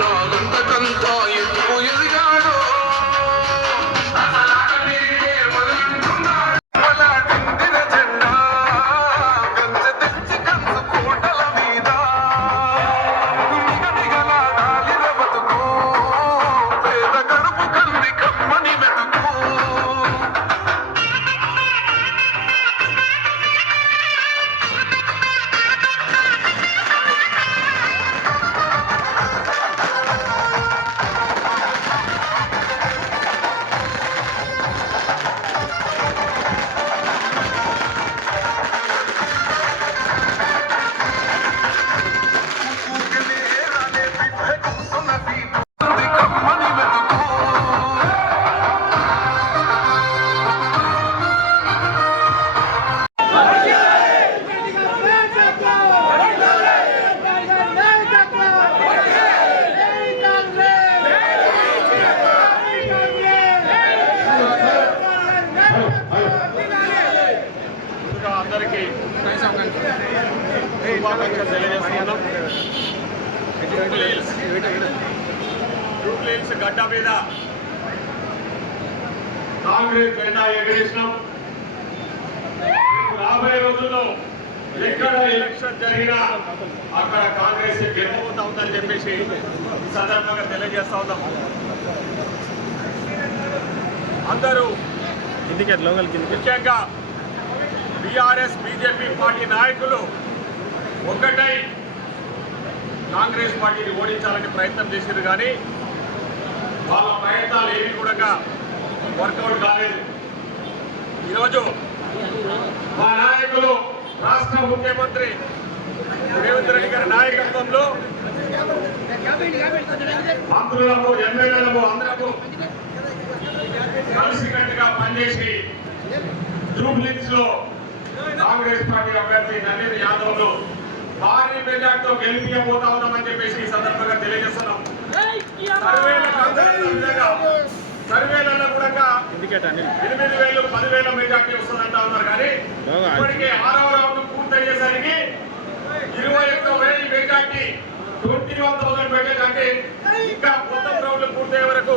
నాగంతకంతా ఎక్కువ ఎదిగాడో గడ్డ మీద కాంగ్రెస్ జెండా ఎగరేసినాం. రాబోయే రోజుల్లో ఎక్కడ ఎలక్షన్ జరిగినా అక్కడ కాంగ్రెస్ గెలవబోతా ఉందని చెప్పేసి ఈ సందర్భంగా తెలియజేస్తా ఉన్నాం. అందరూ ముఖ్యంగా టీఆర్ఎస్ బీజేపీ పార్టీ నాయకులు ఒక్కటై కాంగ్రెస్ పార్టీని ఓడించాలని ప్రయత్నం చేశారు. కానీ వాళ్ళ ప్రయత్నాలు ఏవి కూడా వర్కౌట్ కాలేదు. ఈరోజు మా నాయకులు రాష్ట్ర ముఖ్యమంత్రి రేవంత్ రెడ్డి గారి నాయకత్వంలో మంత్రులకు ఎమ్మెల్యేలకు అందరూ కలిసికట్టుగా పనిచేసి జూబ్లీస్ లో కాంగ్రెస్ పార్టీ అభ్యర్థి నవీన్ యాదవ్ లో భారీ మెజార్టీతో గెలిపించబోతా ఉన్నామని చెప్పేసి ఈ సందర్భంగా తెలియజేస్తున్నాం. సర్వేలలో కూడా 8,000 10,000 మెజార్టీ వస్తుందంటా ఉన్నారు. కానీ ఇప్పటికే 6వ రౌండ్ పూర్తయ్యేసరికి 21,000 మెజార్టీ 21,000 మెజార్టీ ఇంకా మొత్తం రౌండ్లు పూర్తయ్యే వరకు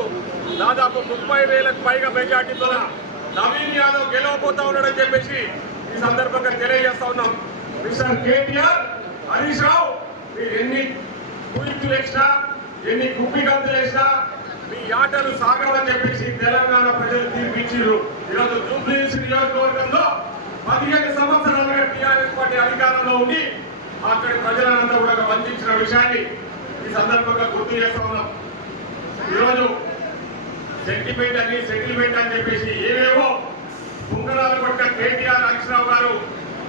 దాదాపు 30,000కు పైగా మెజార్టీతో నవీన్ యాదవ్ గెలవబోతా ఉన్నాడని చెప్పేసి ఈ సందర్భంగా తెలియజేస్తా ఉన్నాం. మిస్టర్ కేటీఆర్, హరీష్ రావు, మీరు ఎన్ని కుయిక్కులు వేసినా ఎన్ని కుప్పిగంతులు వేసినా మీ ఆటలు సాగవని చెప్పేసి తెలంగాణ ప్రజలు తీర్పిచ్చారు. ఈరోజు జూబ్లీహిల్స్ నియోజకవర్గంలో 15 సంవత్సరాలుగా టీఆర్ఎస్ పార్టీ అధికారంలో ఉండి అక్కడి ప్రజలంతా కూడా వంచిన విషయాన్ని ఈ సందర్భంగా గుర్తు చేస్తా ఉన్నాం. ఈరోజు సెంటిమెంట్ అని సెటిల్మెంట్ అని చెప్పేసి ఏవేవో కుంగరాలు కొట్టిన కేటీఆర్, హరీష్ రావు గారు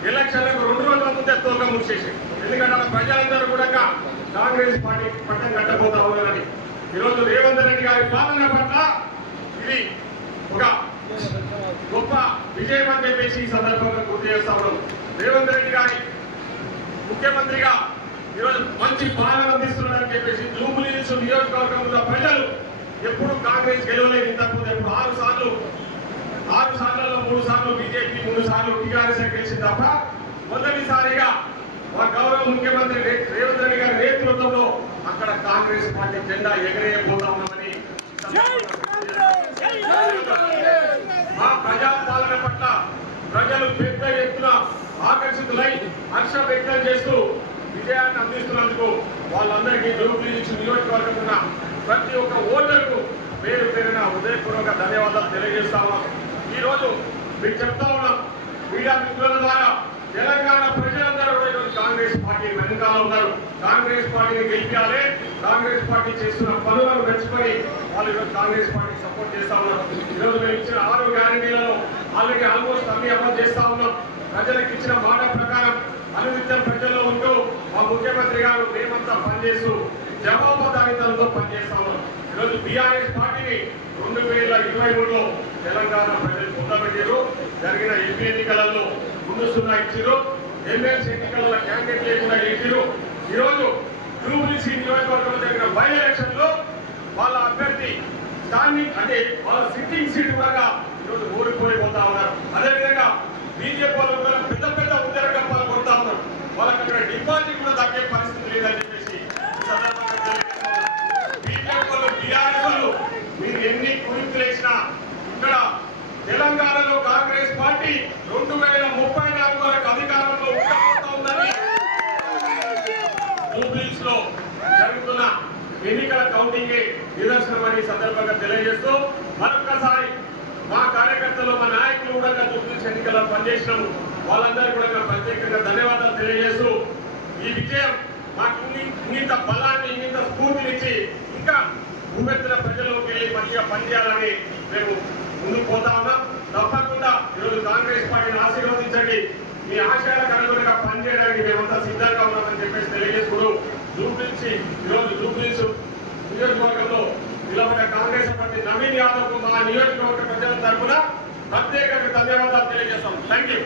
ఎలక్షన్లకు 2 రోజుల ముందే తోక మూసేసి, ఎందుకంటే అలా ప్రజలందరూ కూడా కాంగ్రెస్ పార్టీ పట్టం కట్టబోతా ఉన్నారని. ఈరోజు రేవంత్ రెడ్డి గారి పాలన పట్ల ఇది ఒక గొప్ప విజయం అని చెప్పేసి ఈ సందర్భంగా గుర్తు చేస్తా ఉన్నాం. రేవంత్ రెడ్డి గారి ముఖ్యమంత్రిగా ఈరోజు మంచి పాలన అందిస్తున్నారని చెప్పేసి జూబ్లీహిల్స్ నియోజకవర్గంలో ప్రజలు ఎప్పుడు కాంగ్రెస్ గెలవలేదు. ఇంతకుముందు ఎప్పుడు 6 సార్లలో 3 సార్లు బీజేపీ, 3 సార్లు టీఆర్ఎస్ గెలిచింది తప్ప మొదటిసారిగా మా గౌరవ ముఖ్యమంత్రి రేవంత్ రెడ్డి గారి నేతృత్వంలో అక్కడ కాంగ్రెస్ పార్టీ జెండా ఎగరేయబోతా ఉన్నామని మా ప్రజాపాలన పట్ల ప్రజలు పెద్ద ఎత్తున ఆకర్షితులై హర్షం వ్యక్తం చేస్తూ విజయాన్ని అందిస్తున్నందుకు వాళ్ళందరికీ జూబ్లీహిల్స్ నియోజకవర్గం ఉన్న ప్రతి ఒక్క ఓటర్కు పేరు పేరున హృదయపూర్వక ధన్యవాదాలు తెలియజేస్తా ఉన్నాం. ఈరోజు మీకు చెప్తా ఉన్నాం, మీడియా మిత్రుల ద్వారా తెలంగాణ ప్రజలందరూ కూడా ఈరోజు కాంగ్రెస్ పార్టీ వెనుకాల ఉన్నారు. కాంగ్రెస్ పార్టీని గెలిపించాలి, కాంగ్రెస్ పార్టీ చేస్తున్న పనులను మెచ్చుకొని వాళ్ళు ఈరోజు కాంగ్రెస్ పార్టీకి సపోర్ట్ చేస్తా ఉన్నారు. ఈరోజు మేము ఇచ్చిన 6 గ్యారంటీలను ఆల్రెడీ ఆల్మోస్ట్ అన్ని అమలు చేస్తా ఉన్నాం. ప్రజలకు ఇచ్చిన మాట ప్రకారం అనునిత్యం ప్రజల్లో ఉంటూ మా ముఖ్యమంత్రి గారు మేమంతా పనిచేస్తూ జవాబుదారీతనంతో పనిచేస్తా ఉన్నాం. ఈరోజు బీఆర్ఎస్ పార్టీని 2023లో తెలంగాణ ప్రజలు పొందబెట్టారు. జరిగిన ఎంపీ ఎన్నికలలో ముందుస్తున్నా ఇచ్చారు, ఎమ్మెల్సీ ఎన్నికల క్యాండిడేట్ లేకుండా ఇచ్చారు. ఈరోజు జూబ్లీహిల్స్ నియోజకవర్గంలో జరిగిన బై ఎలక్షన్ లో వాళ్ళ అభ్యర్థి స్టాండింగ్ అంటే వాళ్ళ సిట్టింగ్ సీట్ కూడా ఈరోజు ఓడిపోయిపోతా ఉన్నారు. అదేవిధంగా బీజేపీ వాళ్ళు పెద్ద పెద్ద ఉత్తర డబ్బాలు కొడతా ఉన్నారు. వాళ్ళకి అక్కడ డిపాజిట్ కూడా దక్కే పరిస్థితి లేదని చెప్పేసి ఈ సందర్భంగా తెలియజేస్తున్నారు. ఈ సందర్భంగా తెలియజేస్తూ మరొక్కసారి మా కార్యకర్తలు మా నాయకులు కూడా జూబ్లీ ఎన్నికల్లో పనిచేసినాము వాళ్ళందరికీ కూడా ప్రత్యేకంగా ధన్యవాదాలు తెలియజేస్తూ ఈ విజయం మాకు ఇంత బలాన్ని ఇంత స్ఫూర్తినిచ్చి ఇంకా భూమెత్తిన ప్రజల్లోకి వెళ్ళి మంచిగా పనిచేయాలని మేము ముందుకు పోతా ఉన్నాం. తప్పకుండా ఈరోజు కాంగ్రెస్ పార్టీని ఆశీర్వదించండి, మీ ఆశయాలకు అనుగుణంగా పనిచేయడానికి మేమంతా సిద్ధంగా ఉన్నామని చెప్పేసి తెలియజేసుకుంటూ ఈరోజు జూబ్లీ నియోజకవర్గంలో నిలబడ్డ కాంగ్రెస్ పార్టీ నవీన్ యాదవ్ మా నియోజకవర్గ ప్రజల తరఫున ప్రత్యేకంగా ధన్యవాదాలు తెలియజేస్తాం. Thank you.